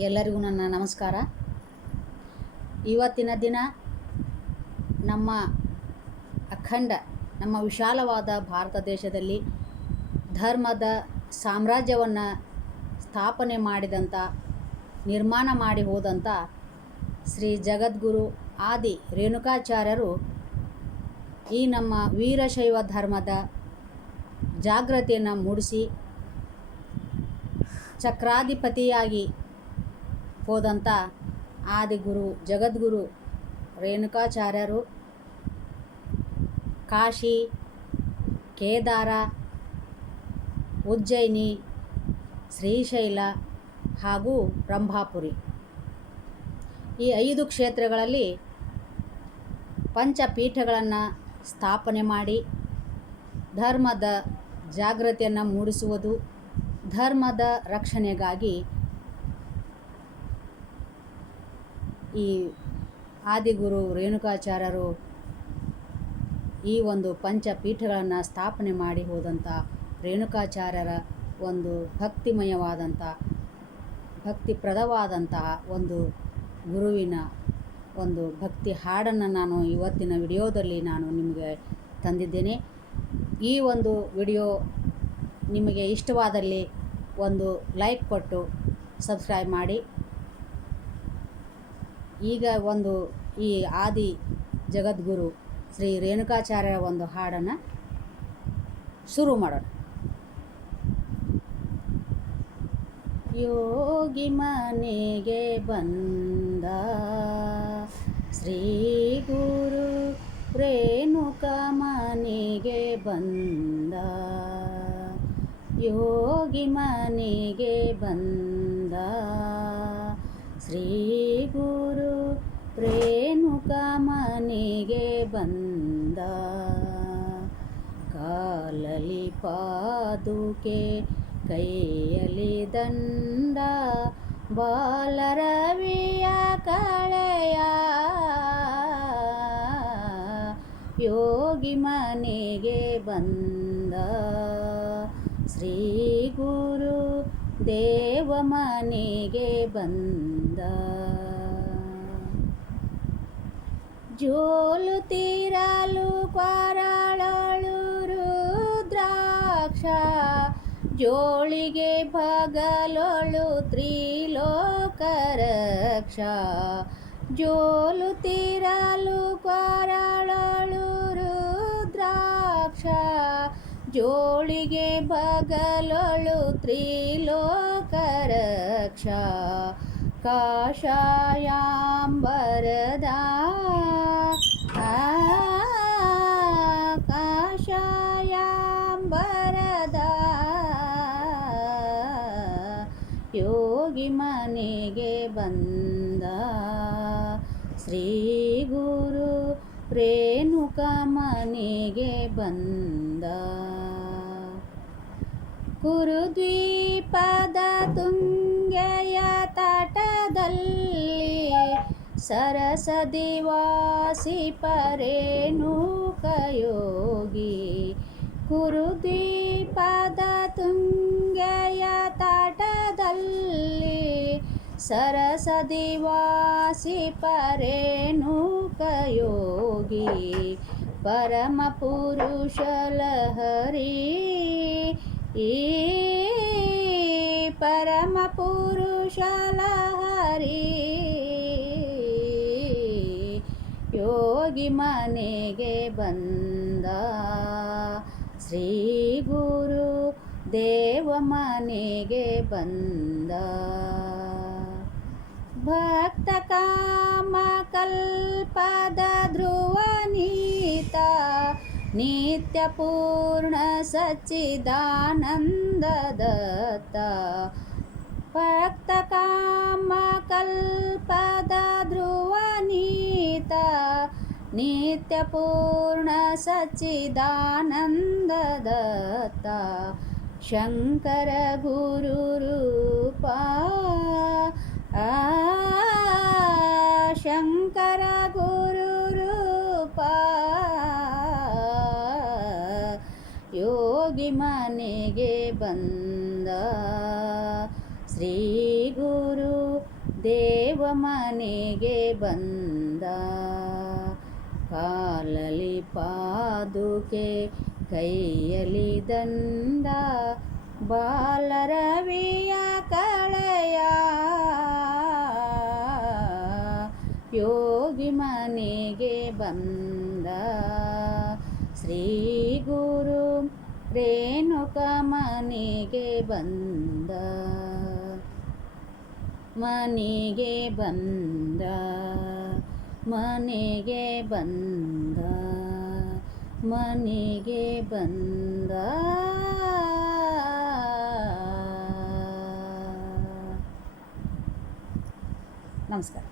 ಎಲ್ಲರಿಗೂ ನನ್ನ ನಮಸ್ಕಾರ. ಇವತ್ತಿನ ದಿನ ನಮ್ಮ ನಮ್ಮ ವಿಶಾಲವಾದ ಭಾರತ ದೇಶದಲ್ಲಿ ಧರ್ಮದ ಸಾಮ್ರಾಜ್ಯವನ್ನು ಸ್ಥಾಪನೆ ಮಾಡಿದಂಥ, ನಿರ್ಮಾಣ ಮಾಡಿ ಹೋದಂಥ ಶ್ರೀ ಜಗದ್ಗುರು ಆದಿ ರೇಣುಕಾಚಾರ್ಯರು ಈ ನಮ್ಮ ವೀರಶೈವ ಧರ್ಮದ ಜಾಗೃತಿಯನ್ನು ಮೂಡಿಸಿ ಚಕ್ರಾಧಿಪತಿಯಾಗಿ ಹೋದಂಥ ಆದಿಗುರು ಜಗದ್ಗುರು ರೇಣುಕಾಚಾರ್ಯರು ಕಾಶಿ, ಕೇದಾರ, ಉಜ್ಜಯಿನಿ, ಶ್ರೀಶೈಲ ಹಾಗೂ ರಂಭಾಪುರಿ ಈ 5 ಕ್ಷೇತ್ರಗಳಲ್ಲಿ ಪಂಚಪೀಠಗಳನ್ನು ಸ್ಥಾಪನೆ ಮಾಡಿ ಧರ್ಮದ ಜಾಗೃತಿಯನ್ನು ಮೂಡಿಸುವುದು, ಧರ್ಮದ ರಕ್ಷಣೆಗಾಗಿ ಈ ಆದಿಗುರು ರೇಣುಕಾಚಾರ್ಯರು ಈ ಒಂದು ಪಂಚಪೀಠಗಳನ್ನು ಸ್ಥಾಪನೆ ಮಾಡಿ ಹೋದಂಥ ರೇಣುಕಾಚಾರ್ಯರ ಒಂದು ಭಕ್ತಿಮಯವಾದಂಥ, ಭಕ್ತಿಪ್ರದವಾದಂತಹ ಒಂದು ಗುರುವಿನ ಒಂದು ಭಕ್ತಿ ಹಾಡನ್ನು ನಾನು ಇವತ್ತಿನ ವಿಡಿಯೋದಲ್ಲಿ ನಾನು ನಿಮಗೆ ತಂದಿದ್ದೇನೆ. ಈ ಒಂದು ವಿಡಿಯೋ ನಿಮಗೆ ಇಷ್ಟವಾದಲ್ಲಿ ಒಂದು ಲೈಕ್ ಕೊಟ್ಟು ಸಬ್ಸ್ಕ್ರೈಬ್ ಮಾಡಿ. ಈಗ ಈ ಆದಿ ಜಗದ್ಗುರು ಶ್ರೀ ರೇಣುಕಾಚಾರ್ಯರ ಒಂದು ಹಾಡನ್ನು ಶುರು ಮಾಡೋಣ. ಯೋಗಿ ಮನೆಗೆ ಬಂದ ಶ್ರೀ ಗುರು ರೇಣುಕಾ ಮನೆಗೆ ಬಂದ, ಯೋಗಿ ಮನೆಗೆ ಬಂದ ಶ್ರೀ ಗುರು ರೇಣುಕಾ ಮನೆಗೆ ಬಂದ. ಕಾಲಲಿ ಪಾದುಕೆ ಕೈಯಲ್ಲಿ ದಂಡ, ಬಾಲರವಿಯ ಕಳೆಯ ಯೋಗಿ ಮನೆಗೆ ಬಂದ ಶ್ರೀ ಗುರು ದೇವ ಮನೆಗೆ ಬಂದ. ಜೋಲುತ್ತಿರಲು ಕೊರಳಳು ರುದ್ರಾಕ್ಷ, ಜೋಳಿಗೆ ಬಗಲೊಳು ತ್ರಿಲೋಕರಕ್ಷ. ಜೋಲುತ್ತಿರಲು ಕೊರಳಳು ರುದ್ರಾಕ್ಷ, ಜೋಳಿಗೆ ಬಗಲೊಳು ತ್ರಿಲೋಕರಕ್ಷ. ಕಾಷಾಯಾಂಬರದ ಕಾಷಾಯಾಂಬರದ ಯೋಗಿ ಮನೆಗೆ ಬಂದ ಶ್ರೀ ಗುರು ರೇಣುಕಾ ಮನೆಗೆ ಬಂದ. ಕುರುದ್ವೀಪದ ತುಂಗೆಯ ತಟದಲ್ಲಿ ಸರಸದಿ ವಾಸಿಪ ರೇಣುಕಾ ಯೋಗಿ. ಕುರುದ್ವೀಪದ ತುಂಗೆಯ ತಟದಲ್ಲಿ ಸರಸದಿ ವಾಸಿಪ ರೇಣುಕಾ ಯೋಗಿ. ಪರಮ ಪುರುಷ ಲಹರಿ ಪರಮ ಪುರುಷ ಲಹರಿ ಯೋಗಿ ಮನೆಗೆ ಬಂದ ಶ್ರೀ ಗುರು ದೇವ ಮನೆಗೆ ಬಂದ. ಭಕ್ತ ಕಾಮ ಕಲ್ಪದ ಧ್ರುವನೀತ, ನಿತ್ಯ ಪೂರ್ಣ ಸಚ್ಚಿದಾನಂದ ದತ್ತ. ಭಕ್ತ ಕಾಮ ಕಲ್ಪದ ಧ್ರುವನೀತ, ನಿತ್ಯ ಪೂರ್ಣ ಸಚ್ಚಿದಾನಂದ ದತ್ತ. ಶಂಕರ ಗುರು ರೂಪ ಶಂಕರ ಗುರು ರೂಪ ಯೋಗಿ ಮನೆಗೆ ಬಂದ ಶ್ರೀ ಗುರು ದೇವ ಮನೆಗೆ ಬಂದ. ಕಾಲಲಿ ಪಾದುಕೆ ಕೈಯಲಿ ದಂಡ, ಬಾಲರವಿಯ ಕಳೆಯ ಯೋಗಿ ಮನೆಗೆ ಬಂದ. ಶ್ರೀ ಗುರು ರೇಣುಕ ಮನೆಗೆ ಬಂದ. ಮನೆಗೆ ಬಂದ, ಮನೆಗೆ ಬಂದ, ಮನೆಗೆ ಬಂದ. ನಮಸ್ಕಾರ.